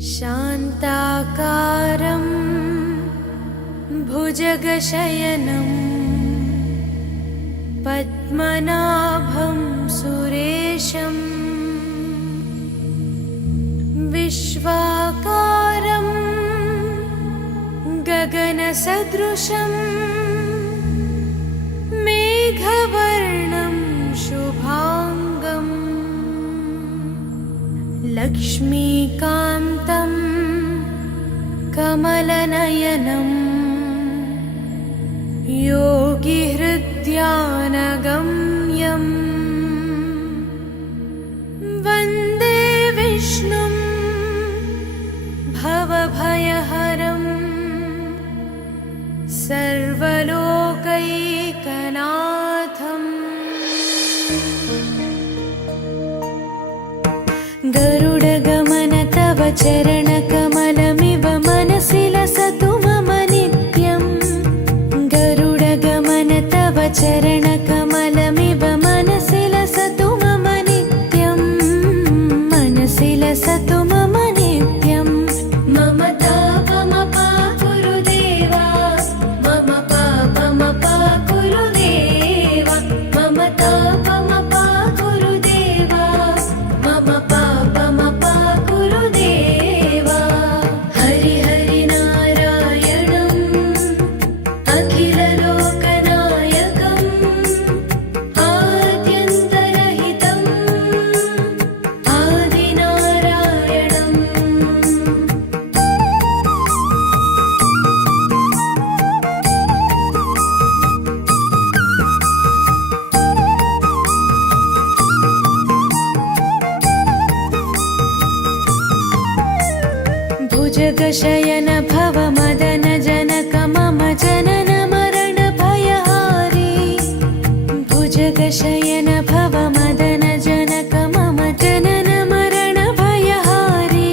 शान्ताकारं भुजगशयनं पद्मनाभं सुरेशं विश्वाकारं गगनसदृशं मेघवर्णं शुभांगं लक्ष्मीकान्तं कमलनयनं योगिहृद्यानगम्यं वन्दे विष्णुं भवभयहरं सर्वलोकैकनाथम्। गरुडगमन तव चरणकमलमिव मनसि लसतु मम नित्यम्। गरुडगमन तव चरणकमलमिव मनसि लसतु मम नित्यम्। मनसि लसतु मम नित्यम्। मम तापमपा गुरुदेवा, मम पापमपा गुरुदेवा, मम तापमपा गुरुदेवा, मम पापमपा गुरुदेवा। हरि हरि नारायणम् अखिललोकनायकम् आद्यन्तरहितम् आदिनारायणम्। भुजगशयन भव मदन जनक मम जनन मरण भयहारी। भुजगशयन भव मदन जनक मम जनन मरण भयहारी।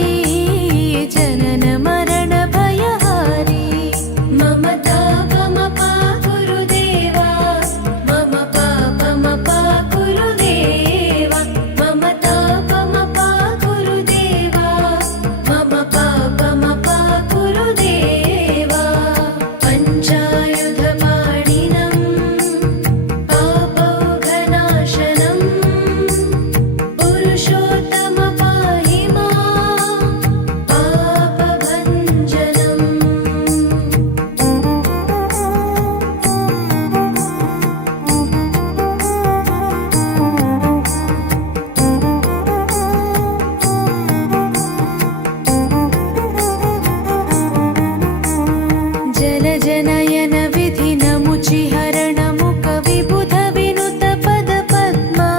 जनन मरण भयहारी। मम तापमपा गुरुदेवा, मम पापमपा गुरुदेवा, मम तापमपा गुरुदेवा, मम पापमपा गुरुदेवा। पञ्चायुधपाणिनं पापौघनाशनं पुरुषोत्तम पाहि मां पापभञ्जनम्। जलजनयन विधिनमुचिहरणमुख विबुध विनुत पदपद्मा।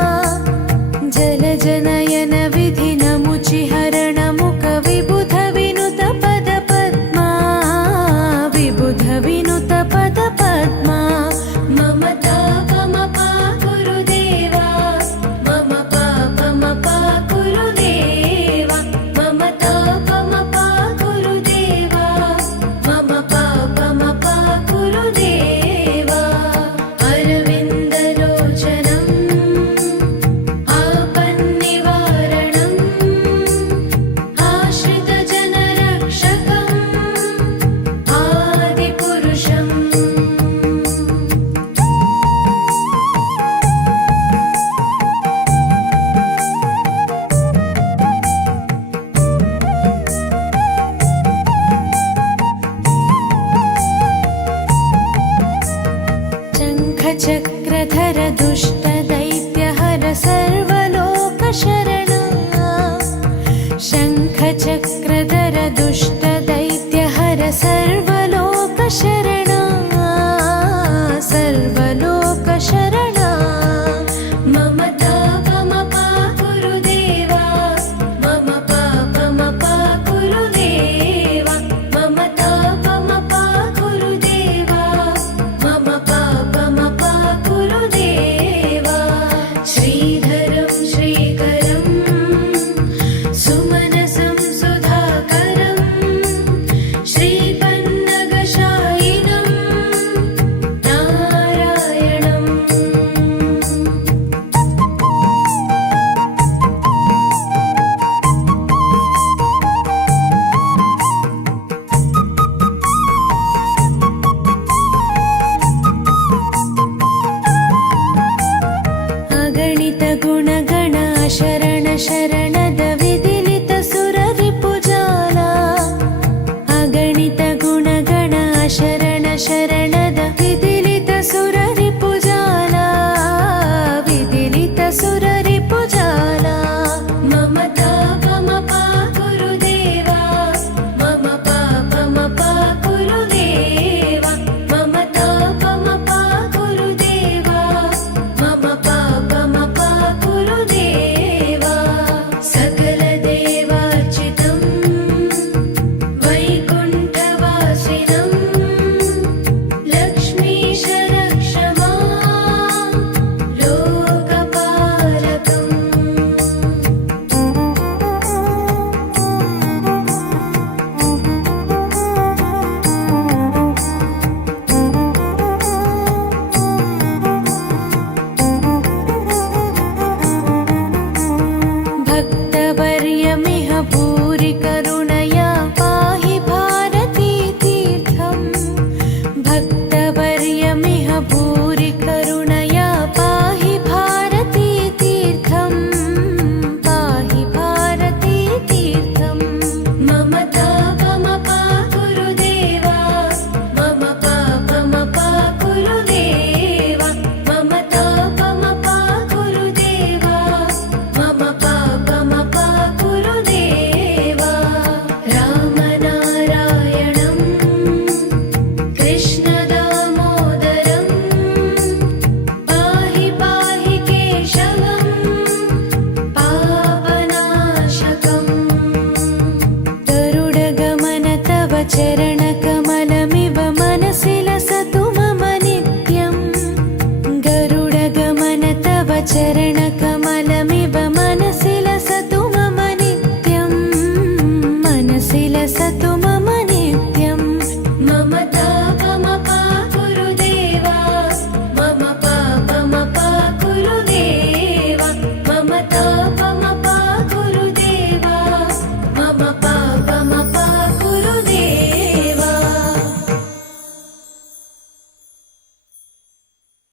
जलजनयन विधिनमुचिहरणमुख विबुध विनुत पदपद्मा। विबुध विनुत पदपद्मा। मम तापमपा गुरुदेवा, मम पापमपा गुरुदेवा, मम तापमपा गुरुदेवा, मम पापमपा गुरुदेवा। अरविन्दलोचनम् आपन्निवारणम् आश्रितजनरक्षकम् आदिपुरुषम्। शङ्खचक्रधर दुष्टदैत्यहर सर्वलोकशरणा। शङ्खचक्रधर दुष्टदैत्यहर सर्वलोकशरणा। सर्वलोकशरणा। मम तापमपा गुरुदेवा, मम पापमपा गुरुदेवा, मम तापमपा गुरुदेवा, मम पापमपा गुरुदेवा। श्रीधरं श्रीकरं सुमनसं सुधाकरं चरणकमलमिव मनसि लसतु मम नित्यम् गरुडगमन तव चरणकमल